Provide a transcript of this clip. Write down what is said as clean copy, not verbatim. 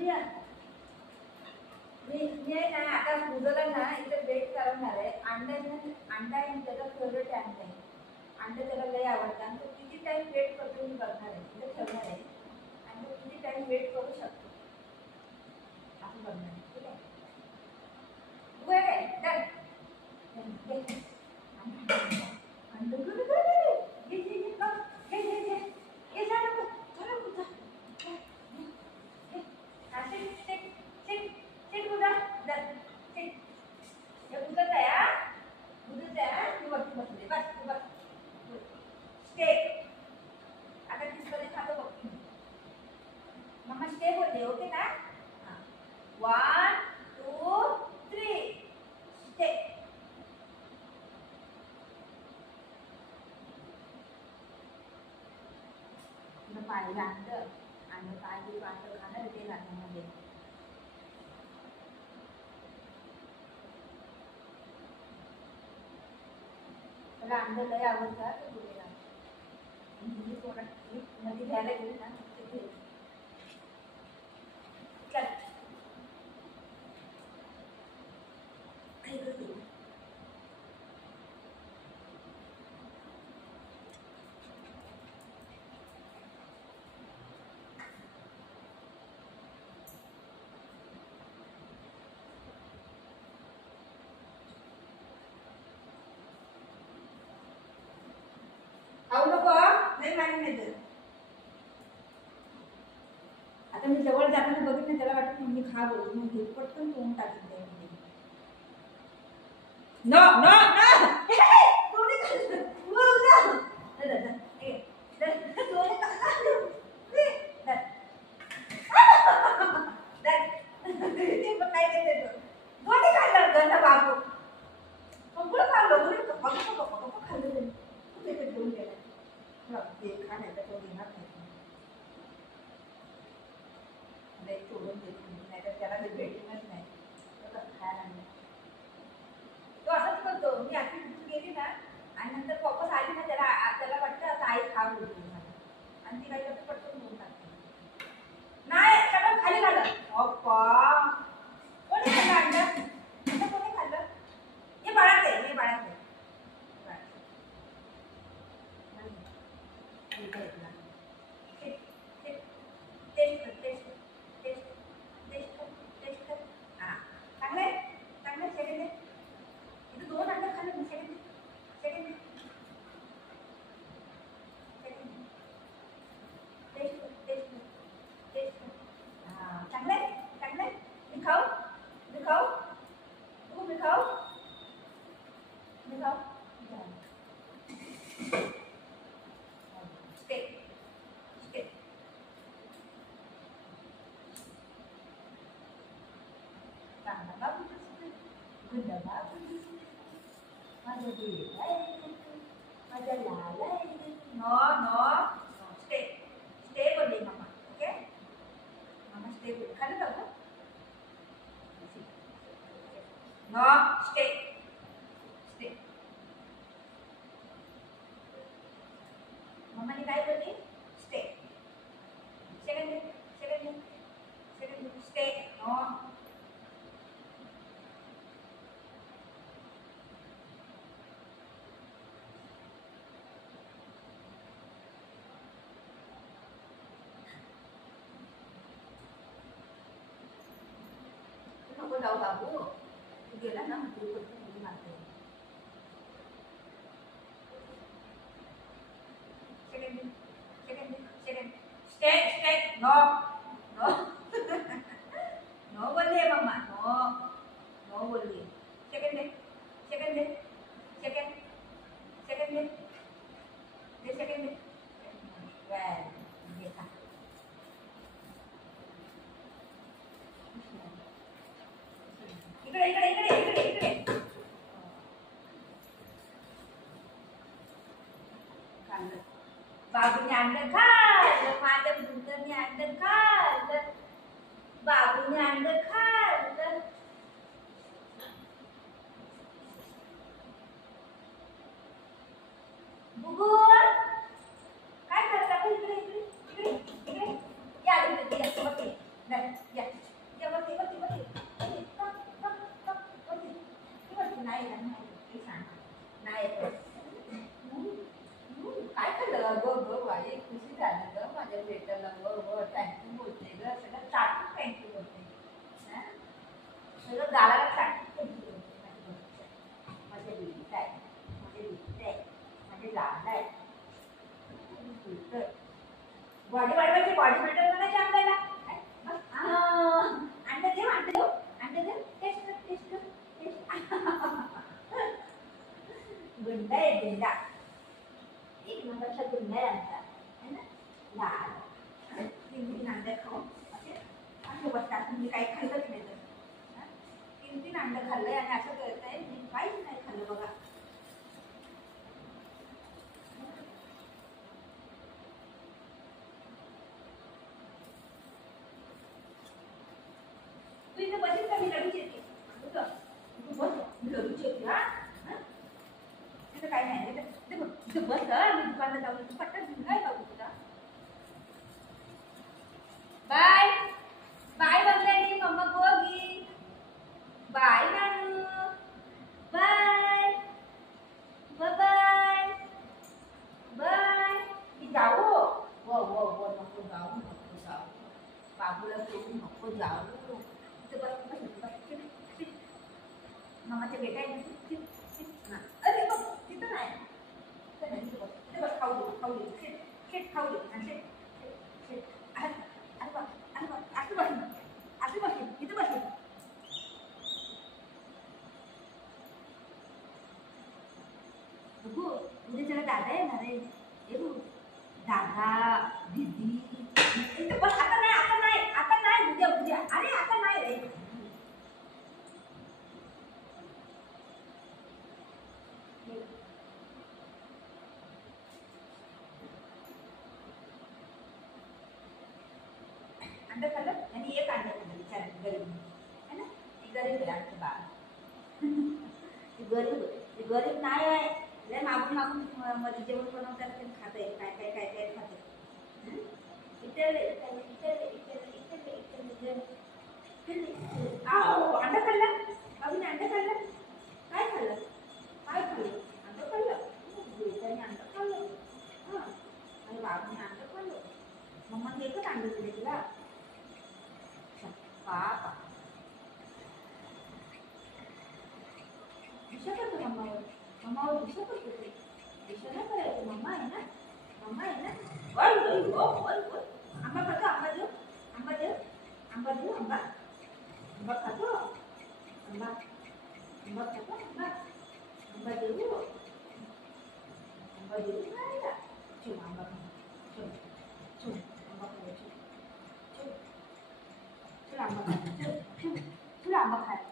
मी ना आता मुलाला ना इथे बेट करणार आहे. अंडा आहे त्याचा फेवरेट अंडा आहे. अंडे त्याला लय आवडतात. तो किती टाइम वेट करतो मी बघणार आहे. इथे ठेवणार आहे आणि तो किती टाइम वेट करू शकतो आपण बघणार आहे. ठीक आहे. वेट डन. अंडे गुड गुड ये बघ ये जा नको चला कुठं असे sit उदा डन sit ये उदत आहे तू बसले बस तू बस स्टे आता किसमध्ये खातो बघ मम्मा स्टे बोलते ओके ना हां 1 2 3 स्टे तुला पाहिलं आणि पाहिजे पाहिलं खाणार ते नाश्त्यामध्ये मला अंडे लय आवडतात तुला मी थोडा मध्ये घ्यायला गेली ना तिथे चल काय करते खाऊ नको नाही माहिती नाही तर आता मी जवळ जाताना बघितलं त्याला वाटत मी खा बोलू मग हे पटकन तोंड टाकून द्यायला नो नो नो कोणी खाल्लं वो ना दादा ए कोणी खाल्लं ते पण काय करते तो कोणी खाल्लं गंधा बाबू सगळं खाल्लं कोणी खाल्लं ते ठेवून गेलं ते खाण्याचा तो घेणार नाही सोडून देतो नाही तर त्याला भेटूनच नाही खायला नाही तो असंच करतो मी अशी गेली ना आणि नंतर वापस आली ना त्याला वाटतं आता आई खा बोलते मला आणि ती काही कसं पटकन घेऊन टाकते नाही सगळं खाली झालं अप्पा कोणी खाल्लं अंडा आता कोणी खाल्लं हे बाळात stay बोलली मम्मा ओके मम्मा stay बोल खाली जाऊ नो stay मम्माने काय बोलली stay second stay नो जाऊ बाबू तू गेला ना मग तू पटकन मारते सेकंड स्टे नो बोलली मम्मा नो बोलली सेकंड वेल देखा इकडे बाबूने अंडं खाल्लं माझ्या भूताने अंडं खाल्लं बाबूने अंडं खाल्लं बुबू काय करता इकडे या बॉडी वाढवायची, बॉडी बिल्डर बनायचे आपल्याला. अंडे देऊ, अंडे देऊ, अंडे देऊ. टेस्ट कर, टेस्ट कर, टेस्ट. गुंडा आहे गुंडा, एक नंबरचा गुंडा आहे आमचा, है ना. लाल 3 अंडे खाऊन असे असे बसतात. तुम्ही काही खाल्लंच नाही तर 3 अंडे खाल्लंय आणि असं करताय मी काहीच नाही खाल्लं बघा. तू इथे बसेल का? मी लगेच येते. तू बस, मी लगेच येते. हा तिथं काय नाही तिथं बस. मी दुकानात जाऊन तू पट्टा घेऊन काय बघू तुझा. बाय बाय बंगल्यानी मम्मा गोगी. बाय नानू. Bye bye bye. मी जाऊ. वो नको जाऊ, नको जाऊ. बाबूला सोडून नको जाऊ. तिथं बस बस बस. मामाच्या बेटा आहे ना. अरे बघ तिथं नाही. तिथं बस खाऊ दे, खाऊ दे. शेट शेट खाऊ दे. आणि शेट शेट अरे बघ, अरे बघ असं बस, असं बस इथं बस. बघू उद्या त्याला दादा येणार आहे. हे बघू दादा दीदी. इथं बस. आता नाही, आता नाही, आता नाही. उद्या उद्या. अरे आता नाही रे. अंडा खाल्लं आणि एक अंडा खाल्लं बिचारा गरीब है ना. ती गरीब आहे आमची बाळ. ती गरीब नाही आहे. लय मागून मागून मध्ये जेवण बनवतात ते खाते. काय काय काय काय खाते. अंडा खाल्ला बाबूने. अंडा खाल्ला. काय खाल्लं, काय खाल्लं. अंडा खाल्लं. बेटाने अंडा खाल्लं. हा आणि बाबूने अंडा खाल्लं. मम्माने एकच अंडा दिले तुला. पापा दिशा करतो मम्मावर. मम्मावर दिशा करतो ते. दिशा नाही करायचं. मम्मा आहे ना, मम्मा आहे ना. बोल बोल बोल बोल बोल. आंबा खातो. आंबा देऊ, आंबा देऊ, आंबा देऊ. आंबा आंबा खातो. आंबा आंबा खातो. आंबा आंबा देऊ, आंबा देऊ खायला. चल आंबा खा. चल चल आंबा खायला. चल चल चल आंबा खा. चल चल चल आंबा खायला.